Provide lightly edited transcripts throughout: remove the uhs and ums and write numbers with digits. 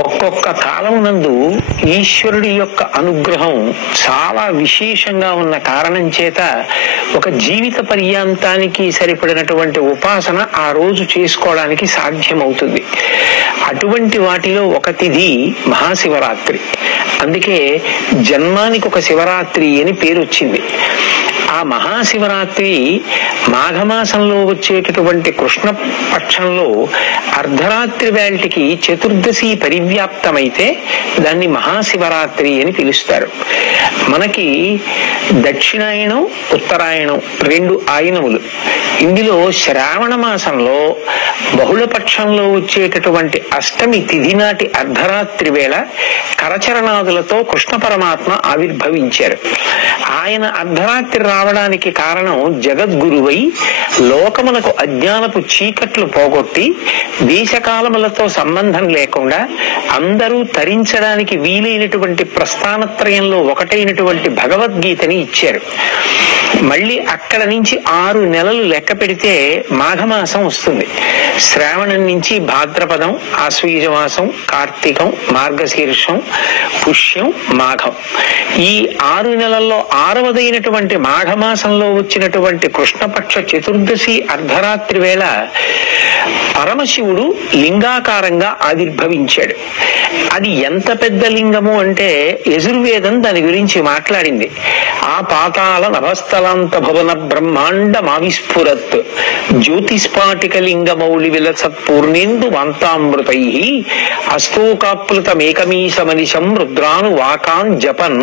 ఒక్కొక్క కాలం నందు ఈశ్వరుడి యొక్క అనుగ్రహం చాలా విశేషంగా ఉన్న కారణం చేత ఒక జీవిత పర్యాంతానికి సరిపడినటువంటి ఉపాసన ఆ రోజు చేసుకోవడానికి సాధ్యమవుతుంది. అటువంటి వాటిలో ఒక తిథి మహాశివరాత్రి. అందుకే జన్మానికి ఒక శివరాత్రి అని పేరు వచ్చింది. ఆ మహాశివరాత్రి మాఘమాసంలో వచ్చేటటువంటి కృష్ణ పక్షంలో అర్ధరాత్రి వేళటికి చతుర్దశి పరివ్యాప్తమైతే దాన్ని మహాశివరాత్రి అని పిలుస్తారు. మనకి దక్షిణాయనం ఉత్తరాయణం రెండు ఆయనములు. ఇందులో శ్రావణ మాసంలో బహుళపక్షంలో వచ్చేటటువంటి అష్టమి తిథి నాటి అర్ధరాత్రి వేళ కరచరణాదులతో కృష్ణ పరమాత్మ ఆవిర్భవించారు. ఆయన అర్ధరాత్రి రావడానికి కారణం జగద్గురువై లోకమునకు అజ్ఞానపు చీకట్లు పోగొట్టి దేశకాలములతో సంబంధం లేకుండా అందరూ తరించడానికి వీలైనటువంటి ప్రస్థానత్రయంలో ఒకటైనటువంటి భగవద్గీతని ఇచ్చారు. మళ్ళీ అక్కడ నుంచి 6 నెలలు లెక్క పెడితే మాఘమాసం వస్తుంది. శ్రావణం నుంచి భాద్రపదం, ఆశ్వీజమాసం, కార్తీకం, మార్గశీర్షం, పుష్యం, మాఘం. ఈ 6 నెలల్లో 6వదైనటువంటి మాఘమాసంలో వచ్చినటువంటి కృష్ణపక్ష చతుర్దశి అర్ధరాత్రి వేళ పరమశివుడు లింగాకారంగా ఆవిర్భవించాడు. అది ఎంత పెద్ద లింగము అంటే యజుర్వేదం దాని గురించి మాట్లాడింది. ఆ పాతాళ నభస్థలాంత భవన బ్రహ్మాండ మావిస్ఫురత్ జ్యోతిస్పాటిక లింగమౌళి విలసత్ పూర్ణేందు వాంతామృతై అస్తోకాప్లుతమేకమీశమనిశం రుద్రాను వాకాన్ జపన్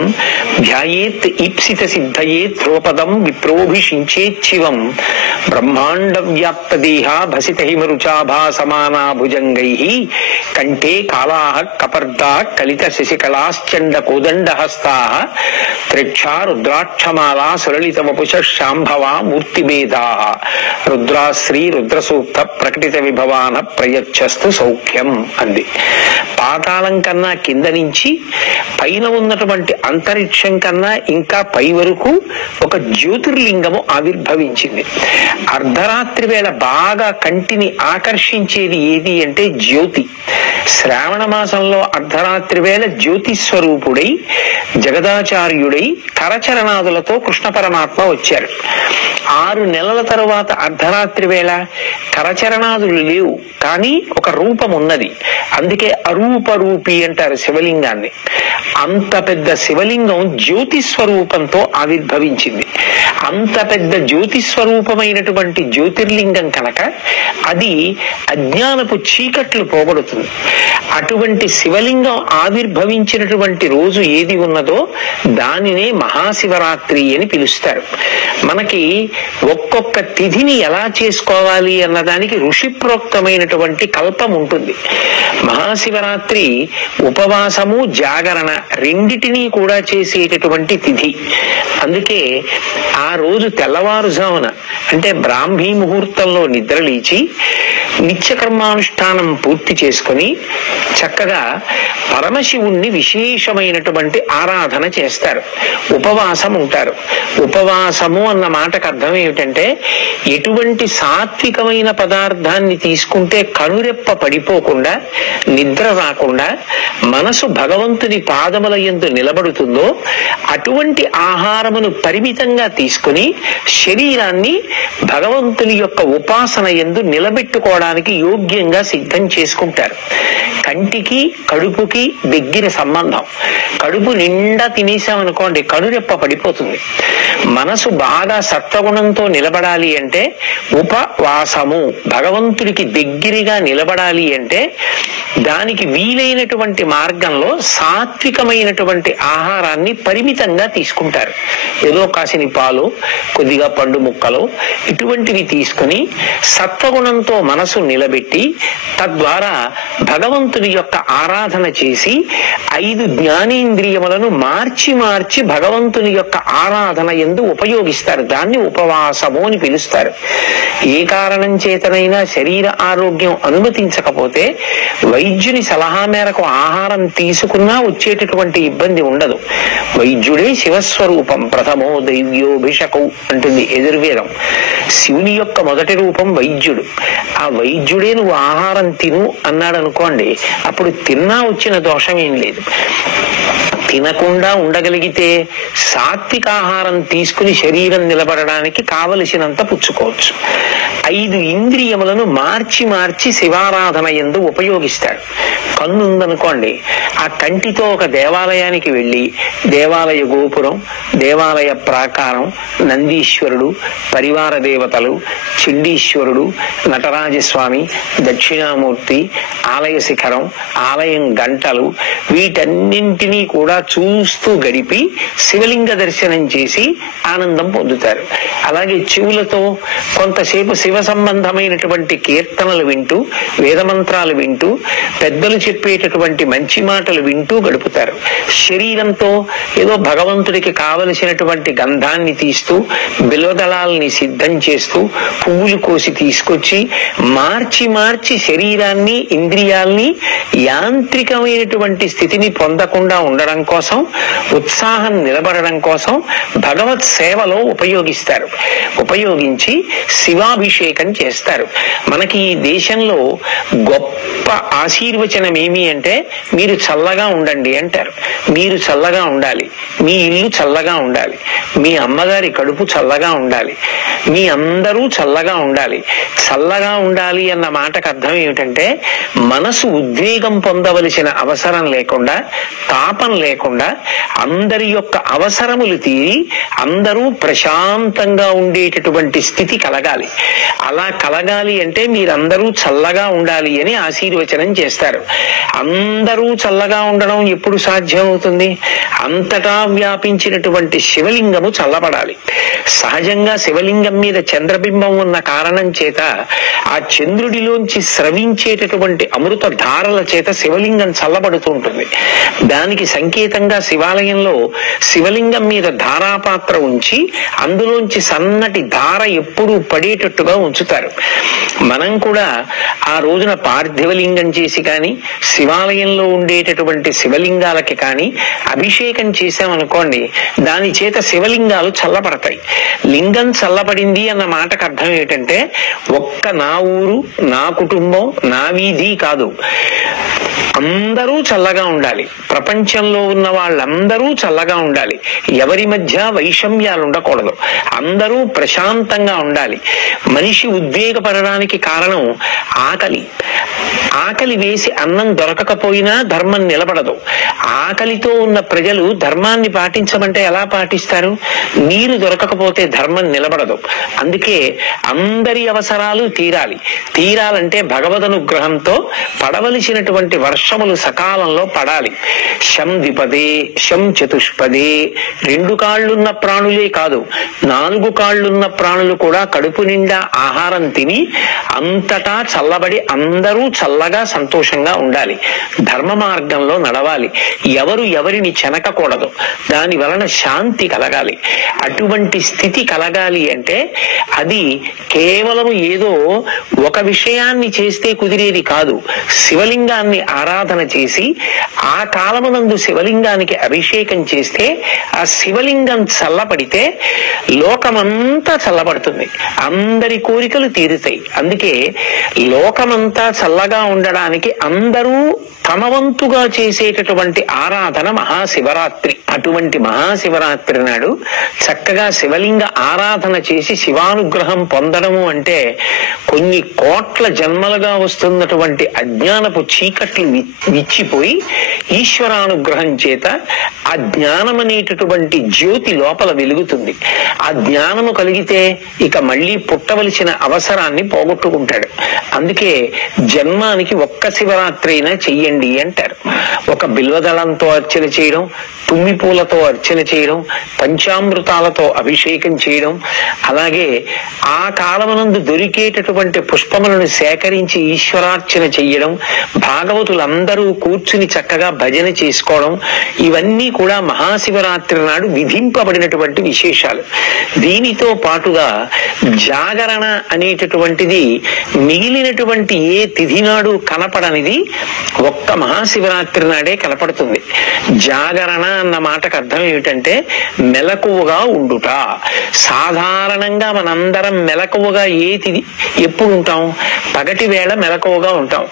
ధ్యాయేత్ ఈప్సిత సిద్ధయే ధ్రువపదం విప్రోభిషించేచ్చివం బ్రహ్మాండ వ్యాప్త దేహ భసిత హిమరుచాభా సమానా భుజంగై కంఠే కాళాః కపర్దా కలిత శశికళాశ్చండ కోదండహస్తా త్రిక్షా రుద్రాక్షమాలా సులలిత వపుష శాంభవా మూర్తిభేదా రుద్రాశ్రీ రుద్రసూక్త ప్రకటిత విభవాన ప్రయచ్చస్తు సౌఖ్యం అంది. పాతాళం కన్నా కింద నుంచి పైన ఉన్నటువంటి అంతరిక్షం కన్నా ఇంకా పై వరకు ఒక జ్యోతిర్లింగము ఆవిర్భవించింది. అర్ధరాత్రి వేళ బాగా కంటిని ఆకర్షించేది ఏది అంటే జ్యోతి. శ్రావణ మాసంలో అర్ధరాత్రి వేళ జ్యోతి స్వరూపుడై జగదాచార్యుడై కరచరణాదులతో కృష్ణ పరమాత్మ వచ్చారు. 6 నెలల తరువాత అర్ధరాత్రి వేళ కరచరణాదులు లేవు, కానీ ఒక రూపం ఉన్నది. అందుకే అరూపరూపి అంటారు శివలింగాన్ని. అంత పెద్ద శివలింగం జ్యోతి స్వరూపంతో ఆవిర్భవించింది. అంత పెద్ద జ్యోతి స్వరూపమైనటువంటి జ్యోతిర్లింగం కనుక అది అజ్ఞానపు చీకట్లు పోగొడుతుంది. అటువంటి శివలింగం ఆవిర్భవించినటువంటి రోజు ఏది ఉన్నదో దానినే మహాశివరాత్రి అని పిలుస్తారు. మనకి ఒక్కొక్క తిథిని ఎలా చేసుకోవాలి అన్నదానికి ఋషిప్రోక్తమైనటువంటి కల్పం ఉంటుంది. మహాశివరాత్రి ఉపవాసము జాగరణ రెండిటినీ కూడా చేసేటటువంటి తిథి. అందుకే ఆ రోజు తెల్లవారుజామున అంటే బ్రాహ్మీ ముహూర్తంలో నిద్రలేచి నిత్యకర్మానుష్ఠానం పూర్తి చేసుకుని చక్కగా పరమశివుణ్ణి విశేషమైనటువంటి ఆరాధన చేస్తారు. ఉపవాసం ఉంటారు. ఉపవాసము అన్న మాటకు అర్థం ఏమిటంటే ఎటువంటి సాత్వికమైన పదార్థాన్ని తీసుకుంటే కనురెప్ప పడిపోకుండా నిద్ర రాకుండా మనసు భగవంతుని పాదముల యందు నిలబడుతుందో అటువంటి ఆహారమును పరిమితంగా తీసుకుని శరీరాన్ని భగవంతుని యొక్క ఉపాసన యందు నిలబెట్టుకోవడానికి యోగ్యంగా సిద్ధం చేసుకుంటారు. కంటికి కడుపుకి దగ్గర సంబంధం. కడుపు నిండా తినేసామనుకోండి కనురెప్ప పడిపోతుంది. మనసు బాగా సత్వగుణంతో నిలబడాలి అంటే ఉపవాసము, భగవంతుడికి దగ్గరగా నిలబడాలి అంటే దానికి వీలైనటువంటి మార్గంలో సాత్వికమైనటువంటి ఆహారాన్ని పరిమితంగా తీసుకుంటారు. ఏదో కాసిని పాలు, కొద్దిగా పండు ముక్కలు ఇటువంటివి తీసుకుని సత్వగుణంతో మనసు నిలబెట్టి తద్వారా భగవంతుని యొక్క ఆరాధన చేసి 5 జ్ఞానేంద్రియములను మార్చి మార్చి భగవంతుని యొక్క ఆరాధన యందు ఉపయోగిస్తారు. దాన్ని ఉపవాసము అని పిలుస్తారు. ఏ కారణం చేతనైనా శరీర ఆరోగ్యం అనుమతించకపోతే వైద్యుని సలహా మేరకు ఆహారం తీసుకున్నా వచ్చేటటువంటి ఇబ్బంది ఉండదు. వైద్యుడే శివస్వరూపం, ప్రథమో దైవ్యోభిషకౌ అంటుంది యజుర్వేదం. శివుని యొక్క మొదటి రూపం వైద్యుడు. ఆ వైద్యుడే నువ్వు ఆహారం తిను అన్నాడు అనుకోండి, అప్పుడు తిన్నా వచ్చిన దోషం ఏం లేదు. తినకుండా ఉండగలిగితే సాత్విక ఆహారం తీసుకుని శరీరం నిలబడడానికి కావలసినంత పుచ్చుకోవచ్చు. 5 ఇంద్రియములను మార్చి మార్చి శివారాధన యందు ఉపయోగిస్తాడు. కన్ను ఉందనుకోండి, ఆ కంటితో ఒక దేవాలయానికి వెళ్ళి దేవాలయ గోపురం, దేవాలయ ప్రాకారం, నందీశ్వరుడు, పరివార దేవతలు, చండీశ్వరుడు, నటరాజస్వామి, దక్షిణామూర్తి, ఆలయ శిఖరం, ఆలయం గంటలు, వీటన్నింటినీ కూడా చూస్తూ గడిపి శివలింగ దర్శనం చేసి ఆనందం పొందుతారు. అలాగే చెవులతో కొంతసేపు శివ సంబంధమైనటువంటి కీర్తనలు వింటూ, వేదమంత్రాలు వింటూ, పెద్దలు చెప్పేటటువంటి మంచి మాటలు వింటూ గడుపుతారు. శరీరంతో ఏదో భగవంతుడికి కావలసినటువంటి గంధాన్ని తీస్తూ, బిల్వదళాలని సిద్ధం చేస్తూ, పువ్వులు కోసి తీసుకొచ్చి మార్చి మార్చి శరీరాన్ని, ఇంద్రియాల్ని యాంత్రికమైనటువంటి స్థితిని పొందకుండా ఉండడం కోసం, ఉత్సాహం నిలబడడం కోసం భగవత్ సేవలో ఉపయోగిస్తారు. ఉపయోగించి శివాభిషేకం చేస్తారు. మనకి ఈ దేశంలో గొప్ప ఆశీర్వచనం ఏమి అంటే, మీరు చల్లగా ఉండండి అంటారు. మీరు చల్లగా ఉండాలి, మీ ఇల్లు చల్లగా ఉండాలి, మీ అమ్మగారి కడుపు చల్లగా ఉండాలి, మీ అందరూ చల్లగా ఉండాలి. చల్లగా ఉండాలి అన్న మాటకు అర్థం ఏమిటంటే, మనసు ఉద్వేగం పొందవలసిన అవసరం లేకుండా, తాపం లేకుండా, అందరి యొక్క అవసరములు తీరి అందరూ ప్రశాంతంగా ఉండేటటువంటి స్థితి కలగాలి. అలా కలగాలి అంటే మీరందరూ చల్లగా ఉండాలి అని ఆశీర్వచనం చేస్తారు. అందరూ చల్లగా ఉండడం ఎప్పుడు సాధ్యం అవుతుంది? అంతటా వ్యాపించినటువంటి శివలింగము చల్లబడాలి. సహజంగా శివలింగం మీద చంద్రబింబం ఉన్న కారణం చేత ఆ చంద్రుడిలోంచి స్రవించేటటువంటి అమృత ధారల చేత శివలింగం చల్లబడుతూ ఉంటుంది. దానికి సంకేతంగా శివాలయంలో శివలింగం మీద ధారాపాత్ర ఉంచి అందులోంచి సన్నటి ధార ఎప్పుడూ పడేటట్టుగా ఉంచుతారు. మనం కూడా ఆ రోజున పార్థివలింగం చేసి కానీ, శివాలయంలో ఉండేటటువంటి శివలింగాలకి కానీ అభిషేకం చేశామనుకోండి, దాని చేత శివలింగాలు చల్లబడతాయి. లింగం చల్లబడింది అన్న మాటకు అర్థం ఏంటంటే, ఒక్క నా ఊరు, నా కుటుంబం, నా వీధి కాదు, అందరూ చల్లగా ఉండాలి. ప్రపంచంలో ఉన్న వాళ్ళందరూ చల్లగా ఉండాలి. ఎవరి మధ్య వైషమ్యాలు ఉండకూడదు. అందరూ ప్రశాంతంగా ఉండాలి. మనిషి ఉద్వేగపడడానికి కారణం ఆకలి. ఆకలి వేసి అన్నం దొరకకపోయినా ధర్మం నిలబడదు. ఆకలితో ఉన్న ప్రజలు ధర్మాన్ని పాటించమంటే ఎలా పాటిస్తారు? నీరు దొరకకపోతే ధర్మం నిలబడదు. అందుకే అందరి అవసరాలు తీరాలి. తీరాలంటే భగవదనుగ్రహంతో పడవలసినటువంటి వర్షములు సకాలంలో పడాలి. శం ద్విపదే, శం చతుష్పదే. 2 కాళ్లున్న ప్రాణులే కాదు, 4 కాళ్లున్న ప్రాణులు కూడా కడుపు నిండా ఆహారం తిని అంతటా చల్లబడి అందరూ చల్లగా సంతోషంగా ఉండాలి. ధర్మ మార్గంలో నడవాలి. ఎవరు ఎవరిని చెనకకూడదు. దాని వలన శాంతి కలగాలి. అటువంటి స్థితి కలగాలి అంటే అది కేవలం ఏదో ఒక విషయాన్ని చేస్తే కుదిరేది కాదు. శివలింగాన్ని ఆరాధన చేసి ఆ కాలమునందు శివలింగానికి అభిషేకం చేస్తే ఆ శివలింగం చల్లబడితే లోకమంతా చల్లబడుతుంది. అందరి కోరికలు తీరుతాయి. అందుకే లోకమంతా చల్లగా ఉండడానికి అందరూ తమ వంతుగా చేసేటటువంటి ఆరాధన మహాశివరాత్రి. అటువంటి మహాశివరాత్రి నాడు చక్కగా శివలింగ ఆరాధన చేసి శివానుగ్రహం పొందడము అంటే కొన్ని కోట్ల జన్మలుగా వస్తున్నటువంటి అజ్ఞానపు చీకట్లు విచ్చిపోయి ఈశ్వరానుగ్రహం చేత ఆ జ్ఞానం అనేటటువంటి జ్యోతి లోపల వెలుగుతుంది. ఆ జ్ఞానము కలిగితే ఇక మళ్ళీ పుట్టవలసిన అవసరాన్ని పోగొట్టుకుంటాడు. అందుకే జన్మానికి ఒక్క శివరాత్రి అయినా చెయ్యండి అంటారు. ఒక బిల్వదళంతో అర్చన చేయడం, తుమ్మి పూలతో అర్చన చేయడం, పంచామృతాలతో అభిషేకం చేయడం, అలాగే ఆ కాలమునందు దొరికేటటువంటి పుష్పములను సేకరించి ఈశ్వరార్చన చెయ్యడం, భాగవతులందరూ కూర్చుని చక్కగా భజన చేసుకోవడం ఇవన్నీ కూడా మహాశివరాత్రి నాడు విధింపబడినటువంటి విశేషాలు. దీనితో పాటుగా జాగరణ అనేటటువంటిది మిగిలినటువంటి ఏ తిథి నాడు కనపడనిది ఒక్క మహాశివరాత్రి నాడే కనపడుతుంది. జాగరణ అన్న మాటకు అర్థం ఏమిటంటే మెలకువగా ఉండుట. సాధారణంగా మనందరం మెలకువగా ఏ తిథి ఎప్పుడు ఉంటాం? పగటి వేళ మెలకువగా ఉంటాం.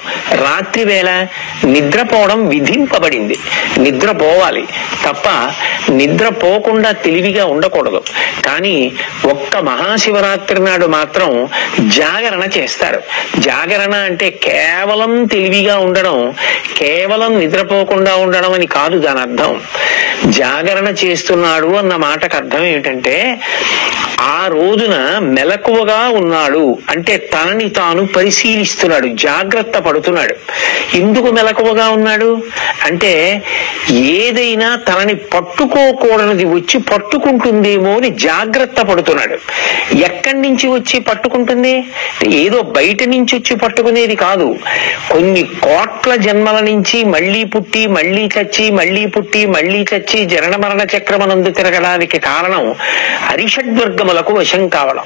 రాత్రి వేళ నిద్రపోవడం విధింపబడింది. నిద్రపోవాలి తప్ప నిద్రపోకుండా తెలివిగా ఉండకూడదు. కానీ ఒక్క మహాశివరాత్రి నాడు మాత్రం జాగరణ చేస్తారు. జాగరణ అంటే కేవలం తెలివిగా ఉండడం, కేవలం నిద్రపోకుండా ఉండడం అని కాదు దాని అర్థం. జాగరణ చేస్తున్నాడు అన్న మాటకు అర్థం ఏమిటంటే ఆ రోజున మెలకువగా ఉన్నాడు అంటే తనని తాను పరిశీలిస్తున్నాడు, జాగ్రత్త పడుతున్నాడు. ఎందుకు మెలకువగా ఉన్నాడు అంటే ఏదైనా తనని పట్టుకోకూడనిది వచ్చి పట్టుకుంటుందేమో అని జాగ్రత్త పడుతున్నాడు. ఎక్కడి నుంచి వచ్చి పట్టుకుంటుంది? ఏదో బయట నుంచి వచ్చి పట్టుకునేది కాదు. కొన్ని కోట్ల జన్మల నుంచి మళ్లీ పుట్టి మళ్లీ చచ్చి మళ్లీ పుట్టి మళ్లీ చచ్చి జనన మరణ చక్రమనందు తిరగడానికి కారణం అరిషడ్వర్గములకు వశం కావడం.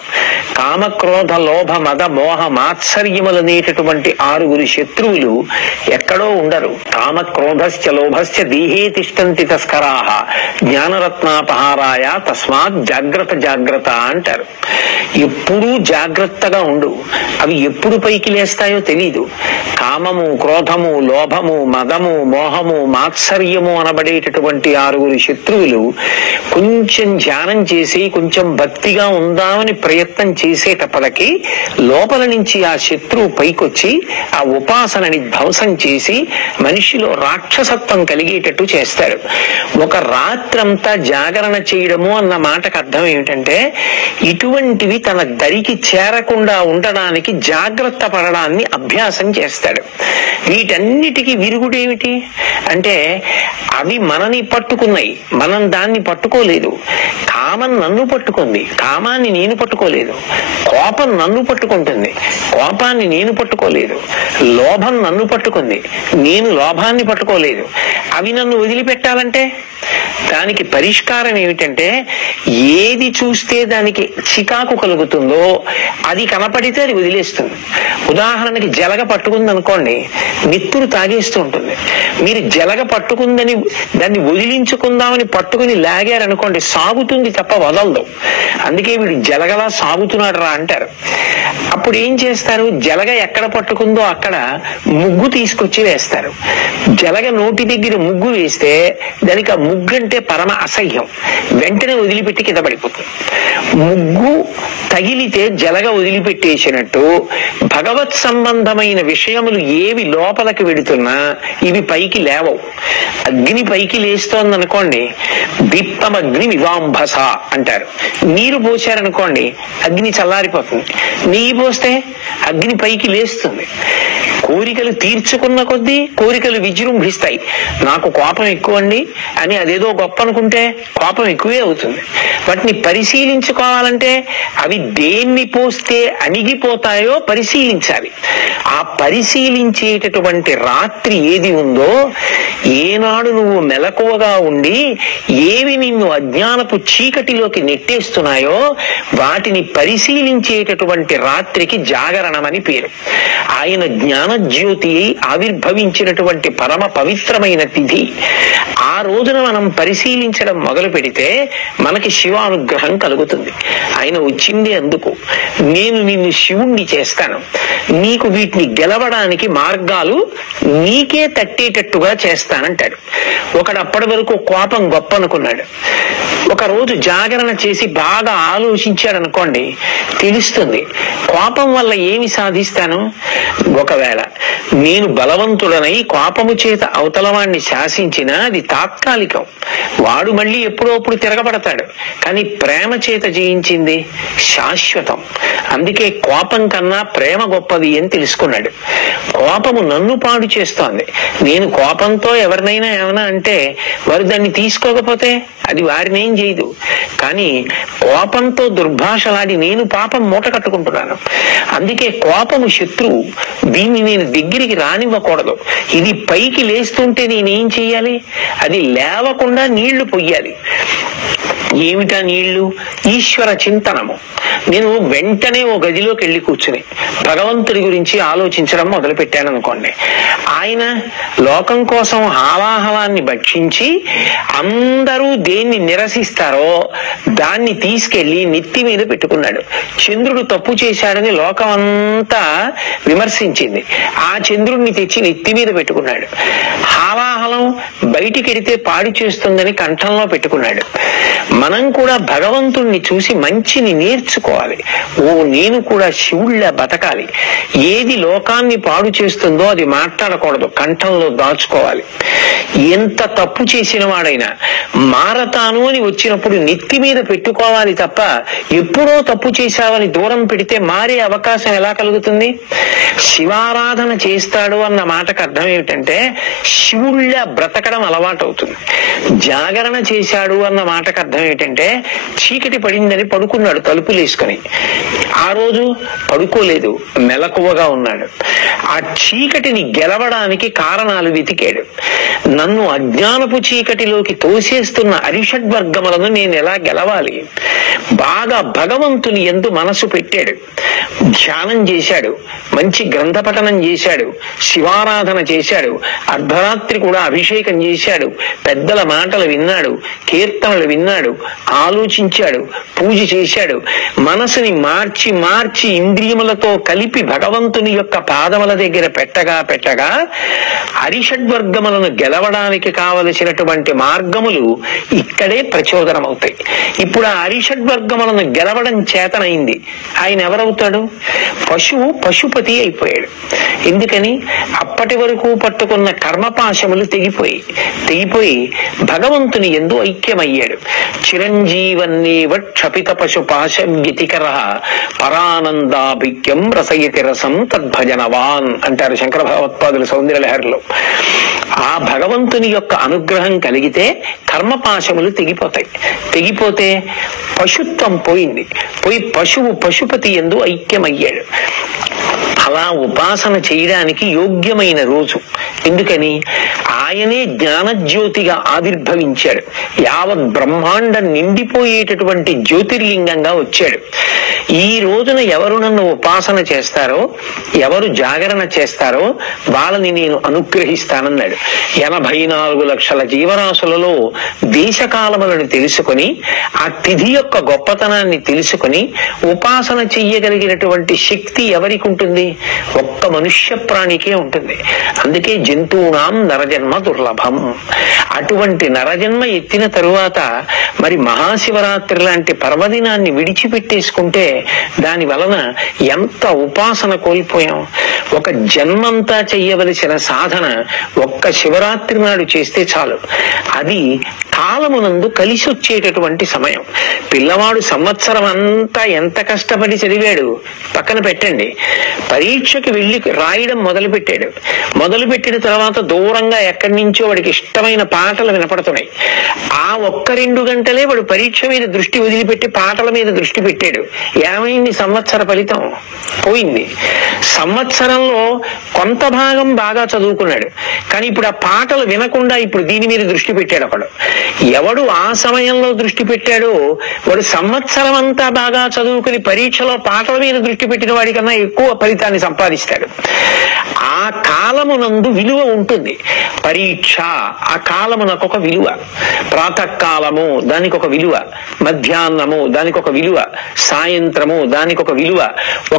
కామక్రోధ లోభ మద మోహ మాత్సర్యములనేటటువంటి 6 శత్రువులు ఎక్కడో ఉండరు. కామక్రోధశ్చ లోభశ్చ దేహే తిష్టంతి తస్కరాహ జ్ఞానరత్నాపహారాయ తస్మాత్ జాగ్రత్త జాగ్రత్త అంటారు. ఎప్పుడూ జాగ్రత్తగా ఉండు. అవి ఎప్పుడు పైకి లేస్తాయో తెలీదు. కామము, క్రోధము, లోభము, మదము, మోహము, మాత్సర్యము అనబడేటటువంటి 6 శత్రువులు కొంచెం ధ్యానం చేసి కొంచెం భక్తిగా ఉందామని ప్రయత్నం చేసేటప్పటికి లోపల నుంచి ఆ శత్రువు పైకొచ్చి ఆ ఉపాసనని ధ్వంసం చేసి మనిషిలో రాక్షసత్వం కలిగేటట్టు చేస్తాడు. ఒక రాత్రంతా జాగరణ చేయడము అన్న మాటకు అర్థం ఏమిటంటే ఇటువంటివి తన దరికి చేరకుండా ఉండడానికి జాగ్రత్త పడడాన్ని అభ్యాసం చేస్తాడు. వీటన్నిటికీ విరుగుడేమిటి అంటే అవి మనని పట్టుకున్నాయి, మనం దాన్ని పట్టుకోలేదు. కామం నన్ను పట్టుకుంది, కామాన్ని నేను పట్టుకోలేదు. కోపం నన్ను పట్టుకుంటుంది, కోపాన్ని నేను పట్టుకోలేదు. లోభం నన్ను పట్టుకుంది, నేను లోభాన్ని పట్టుకోలేదు. అవి నన్ను వదిలిపెట్టాలంటే దానికి పరిష్కారం ఏమిటంటే ఏది చూస్తే దానికి చికాకు కలుగుతుందో అది కనపడితే అది వదిలేస్తుంది. ఉదాహరణకి జలగ పట్టుకుంది అనుకోండి, నిత్తురు తాగేస్తూ ఉంటుంది. మీరు జలగ పట్టుకుందని దాన్ని వదిలించుకుందామని పట్టుకుని లాగారనుకోండి, సాగుతుంది తప్ప వదలదు. అందుకే వీడు జలగలా సాగుతున్నాడు రా అంటారు. అప్పుడు ఏం చేస్తారు? జలగ ఎక్కడ పట్టుకుందో అక్కడ ముగ్గు తీసుకొచ్చి వేస్తారు. జలగ నోటి దగ్గర ముగ్గు వేస్తే దానికి ఆ ముగ్గు అంటే పరమ అసహ్యం, వెంటనే వదిలిపెట్టి కింద పడిపోతుంది. ముగ్గు తగిలితే జలగ వదిలిపెట్టేసినట్టు భగవత్ సంబంధమైన విషయములు ఏవి లోపలికి వెడుతున్నా ఇవి పైకి లేవవు. అగ్ని పైకి లేస్తోందనుకోండి, దీప్తమగ్ని వివాంభస అంటారు. నీరు పోసారనుకోండి అగ్ని చల్లారిపోతుంది. నెయ్యి పోస్తే అగ్ని పైకి లేస్తుంది. కోరికలు తీర్చుకున్న కొద్దీ కోరికలు విజృంభిస్తాయి. నాకు కోపం ఎక్కువ అండి అని అదేదో గొప్ప అనుకుంటే కోపం ఎక్కువే అవుతుంది. వాటిని పరిశీలించుకోవాలంటే అవి దేన్ని పోస్తే అణిగిపోతాయో పరిశీలించాలి. ఆ పరిశీలించేటటువంటి రాత్రి ఏది ఉందో, ఏనాడు నువ్వు మెలకువగా ఉండి ఏవి నిన్ను అజ్ఞానపు చీకటిలోకి నెట్టేస్తున్నాయో వాటిని పరిశీలించేటటువంటి రాత్రికి జాగరణమని పేరు. ఆయన జ్ఞానజ్యోతి ఆవిర్భవించినటువంటి పరమ పవిత్రమైన తిథి. ఆ రోజున మనం పరిశీలించడం మొదలు పెడితే మనకి శివానుగ్రహం కలుగుతుంది. ఆయన వచ్చింది అందుకు, నేను నిన్ను శివుణ్ణి చేస్తాను, నీకు వీటిని గెలవడానికి మార్గాలు నీకే తట్టేటట్టుగా చేస్తానంటాడు. ఒకడు అప్పటి వరకు కోపం గొప్ప అనుకున్నాడు. ఒక రోజు జాగరణ చేసి బాగా ఆలోచించాడు అనుకోండి, తెలుస్తుంది కోపం వల్ల ఏమి సాధిస్తాను. ఒకవేళ నేను బలవంతుడనై కోపము చేత అవతలవాణ్ణి శాసించినా అది తాత్కాలికం, వాడు మళ్ళీ ఎప్పుడోప్పుడు తిరగబడతాడు. కానీ ప్రేమ చేత జయించింది శాశ్వతం. అందుకే కోపం కన్నా ప్రేమ గొప్పది అని తెలుసుకున్నాడు. కోపము నన్ను పాడు చేస్తోంది, నేను కోపంతో ఎవరినైనా ఏమైనా అంటే వారు దాన్ని తీసుకోకపోతే అది వారినేం చేయదు. కానీ కోపంతో దుర్భాషలాడి నేను పాపం మూట కట్టుకుంటున్నాను. అందుకే కోపము శత్రువు, దీన్ని నేను దగ్గరికి రానివ్వకూడదు. ఇది పైకి లేస్తుంటే నేనేం చెయ్యాలి? అది లేవకుండా నీళ్లు పొయ్యాలి. ఏమిటా నీళ్లు? ఈశ్వర చింతనము. నేను వెంటనే ఓ గదిలోకి వెళ్ళి కూర్చుని భగవంతుడి గురించి ఆలోచించడం మొదలు పెట్టాను అనుకోండి, ఆయన లోకం కోసం హాలాహలాన్ని భక్షించి అందరూ దేన్ని నిరసిస్తారో దాన్ని తీసుకెళ్లి నెత్తి మీద పెట్టుకున్నాడు. చంద్రుడు తప్పు చేశాడని లోకం అంతా విమర్శించింది, ఆ చంద్రుడిని తెచ్చి నెత్తి మీద పెట్టుకున్నాడు. హాలాహలం బయటికెడితే పాడి చేస్తుందని కంఠంలో పెట్టుకున్నాడు. మనం కూడా భగవంతుణ్ణి చూసి మంచిని నేర్చుకోవాలి. ఓ నేను కూడా శివుళ్ళ బతకాలి. ఏది లోకాన్ని పాడు చేస్తుందో అది మాట్లాడకూడదు, కంఠంలో దాచుకోవాలి. ఎంత తప్పు చేసిన వాడైనా మారతాను అని వచ్చినప్పుడు నెత్తి మీద పెట్టుకోవాలి తప్ప ఎప్పుడో తప్పు చేశావని దూరం పెడితే మారే అవకాశం ఎలా కలుగుతుంది? శివారాధన చేస్తాడు అన్న మాటకు అర్థం ఏమిటంటే శివుళ్ళ బ్రతకడం అలవాటు అవుతుంది. జాగరణ చేశాడు అన్న మాటకు అర్థం ఏంటంటే చీకటి పడిందని పడుకున్నాడు తలుపులేసుకొని. ఆ రోజు పడుకోలేదు, మెలకువగా ఉన్నాడు. ఆ చీకటిని గెలవడానికి కారణాలు వెతికాడు. నన్ను అజ్ఞానపు చీకటిలోకి తోసేస్తున్న అరిషడ్వర్గములను నేను ఎలా గెలవాలి? బాగా భగవంతుని యందు మనసు పెట్టాడు, ధ్యానం చేశాడు, మంచి గ్రంథ పఠనం చేశాడు, శివారాధన చేశాడు, అర్ధరాత్రి కూడా అభిషేకం చేశాడు, పెద్దల మాటలు విన్నాడు, కీర్తనలు విన్నాడు, ఆలోచించాడు, పూజ చేశాడు. మనసుని మార్చి మార్చి ఇంద్రియములతో కలిపి భగవంతుని యొక్క పాదముల దగ్గర పెట్టగా అరిషడ్వర్గములను గెలవడానికి కావలసినటువంటి మార్గములు ఇక్కడే ప్రచోదనమవుతాయి. ఇప్పుడు ఆ అరిషడ్వర్గములను గెలవడం చేతనైంది. ఆయన ఎవరవుతాడు? పశువు పశుపతి అయిపోయాడు. ఎందుకని? అప్పటి వరకు పట్టుకున్న కర్మపాశములు తెగిపోయి భగవంతుని యందు ఐక్యమయ్యాడు. చిరంజీవన్నేవ క్షపిత పశుపాశం వ్యతికర పరానందాభిక్యం రసయతి రసం తద్భజనవాన్ అంటారు శంకర భగవత్పాదుల సౌందర్యలహరిలో. ఆ భగవంతుని యొక్క అనుగ్రహం కలిగితే కర్మపాశములు తెగిపోతే పశుత్వం పోయి పశువు పశుపతి యందు ఐక్యమయ్యాడు. అలా ఉపాసన చేయడానికి యోగ్యమైన రోజు. ఎందుకని? ఆయనే జ్ఞానజ్యోతిగా ఆవిర్భవించాడు. యావత్ బ్రహ్మాండం నిండిపోయేటటువంటి జ్యోతిర్లింగంగా వచ్చాడు. ఈ రోజున ఎవరు నన్ను ఉపాసన చేస్తారో, ఎవరు జాగరణ చేస్తారో వాళ్ళని నేను అనుగ్రహిస్తానన్నాడు. 84 లక్షల జీవరాశులలో దేశకాలములను తెలుసుకొని ఆ తిథి యొక్క గొప్పతనాన్ని తెలుసుకొని ఉపాసన చెయ్యగలిగినటువంటి శక్తి ఎవరికి ఉంటుంది? ఒక్క మనుష్య ప్రాణికే ఉంటుంది. అందుకే జంతువునాం నరజన్మ దుర్లభం. అటువంటి నరజన్మ ఎత్తిన తరువాత మరి మహాశివరాత్రి లాంటి పర్వదినాన్ని విడిచిపెట్టేసుకుంటే దాని వలన ఎంత ఉపాసన కోల్పోయాం. ఒక జన్మంతా చెయ్యవలసిన సాధన ఒక్క శివరాత్రి నాడు చేస్తే చాలు. అది కాలమునందు కలిసి వచ్చేటటువంటి సమయం. పిల్లవాడు సంవత్సరం అంతా ఎంత కష్టపడి చదివాడు పక్కన పెట్టండి. పరీక్షకి వెళ్ళి రాయడం మొదలుపెట్టిన తర్వాత దూరంగా ఎక్కడి నుంచో వాడికి ఇష్టమైన పాటలు వినపడుతున్నాయి. ఆ ఒక్క 2 గంటలే వాడు పరీక్ష మీద దృష్టి వదిలిపెట్టి పాటల మీద దృష్టి పెట్టాడు. ఏమైంది? సంవత్సర ఫలితం పోయింది. సంవత్సరంలో కొంత భాగం బాగా చదువుకున్నాడు, కానీ ఇప్పుడు ఆ పాటలు వినకుండా ఇప్పుడు దీని మీద దృష్టి పెట్టాడు. ఎవడు ఆ సమయంలో దృష్టి పెట్టాడో వాడు సంవత్సరం అంతా బాగా చదువుకుని పరీక్షలో పాటల మీద దృష్టి పెట్టిన వాడికన్నా ఎక్కువ ఫలితాన్ని సంపాదిస్తాడు. ఆ కాలమునందు విలువ ఉంటుంది. పరీక్ష ఆ కాలమునకు ఒక విలువ, ప్రాతకాలము దానికి ఒక విలువ, మధ్యాహ్నము దానికి ఒక విలువ, సాయంత్రము దానికి ఒక విలువ.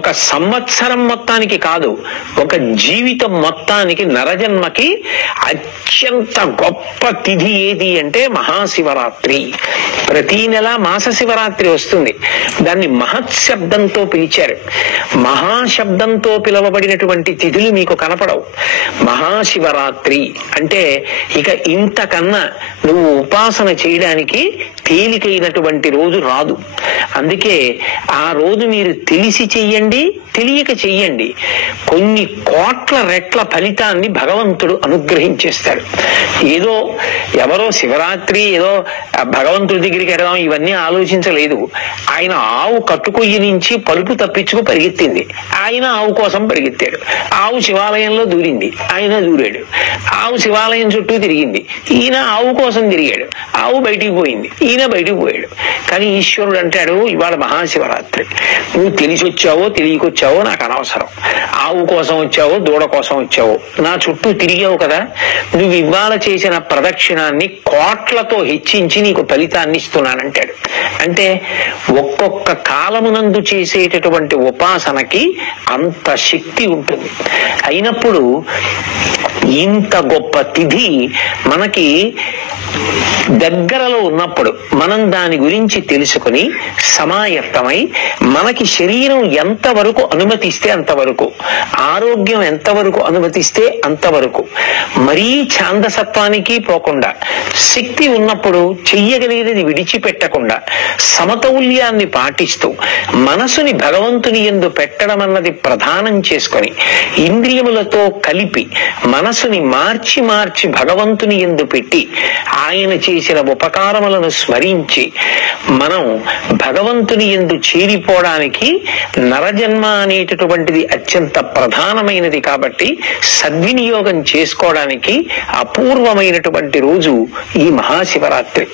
ఒక సంవత్సరం మొత్తానికి కాదు, ఒక జీవితం మొత్తానికి నరజన్మకి అత్యంత గొప్ప తిథి ఏది అంటే మహాశివరాత్రి. ప్రతి నెల మాస శివరాత్రి వస్తుంది. దాన్ని మహత్శబ్దంతో పిలిచారు. మహాశబ్దంతో పిలువబడినటువంటి తిథులు మీకు కనపడవు. మహాశివరాత్రి అంటే ఇక ఇంతకన్నా నువ్వు ఉపాసన చేయడానికి తేలికైనటువంటి రోజు రాదు. అందుకే ఆ రోజు మీరు తెలిసి చెయ్యండి, తెలియక చెయ్యండి. కొన్ని కోట్ల కోట్ల రెట్ల ఫలితాన్ని భగవంతుడు అనుగ్రహించేస్తాడు. ఏదో ఎవరో శివరాత్రి ఏదో భగవంతుడి దగ్గరికి వెడదాం ఇవన్నీ ఆలోచించలేదు. ఆయన ఆవు కట్టుకొయ్యి నుంచి పలుపు తప్పించుకు పరిగెత్తింది, ఆయన ఆవు కోసం పరిగెత్తాడు. ఆవు శివాలయంలో దూరింది, ఆయన దూరాడు. ఆవు శివాలయం చుట్టూ తిరిగింది, ఈయన ఆవు కోసం తిరిగాడు. ఆవు బయటికి పోయింది, ఈయన బయటికి పోయాడు. కానీ ఈశ్వరుడు అంటాడు, ఇవాళ మహాశివరాత్రి, నువ్వు తెలిసి వచ్చావో తెలియకొచ్చావో నాకు అనవసరం. ఆవు కోసం వచ్చావో దూడ కోసం వచ్చావో నా చుట్టూ తిరిగావు కదా, నువ్వు ఇవాళ చేసిన ప్రదక్షిణాన్ని కోట్లతో హెచ్చించి నీకు ఫలితాన్ని ఇస్తున్నానంటాడు. అంటే ఒక్కొక్క కాలమునందు చేసేటటువంటి ఉపాసనకి అంత శక్తి ఉంటుంది. అయినప్పుడు ఇంత గొప్ప తిథి మనకి దగ్గరలో ఉన్నప్పుడు మనం దాని గురించి తెలుసుకుని సమాయత్తమై మనకి శరీరం ఎంతవరకు అనుమతిస్తే అంతవరకు, ఆరోగ్యం ఎంతవరకు అనుమతిస్తే అంతవరకు, మరీ ఛాందసత్వానికి పోకుండా, శక్తి ఉన్నప్పుడు చెయ్యగలిగేది విడిచిపెట్టకుండా సమతౌల్యాన్ని పాటిస్తూ మనసుని భగవంతుని యందు పెట్టడం అన్నది ప్రధానం చేసుకొని ఇంద్రియములతో కలిపి మనసుని మార్చి మార్చి భగవంతుని యందు పెట్టి ఆయన చేసిన ఉపకారములను స్మరించి మనం భగవంతుని యందు చేరిపోవడానికి నరజన్మ అనేటటువంటిది అత్యంత ప్రధానమైనది. కాబట్టి సద్వినియోగం చేసుకోవడానికి అపూర్వమైనటువంటి రోజు ఈ మహాశివరాత్రి.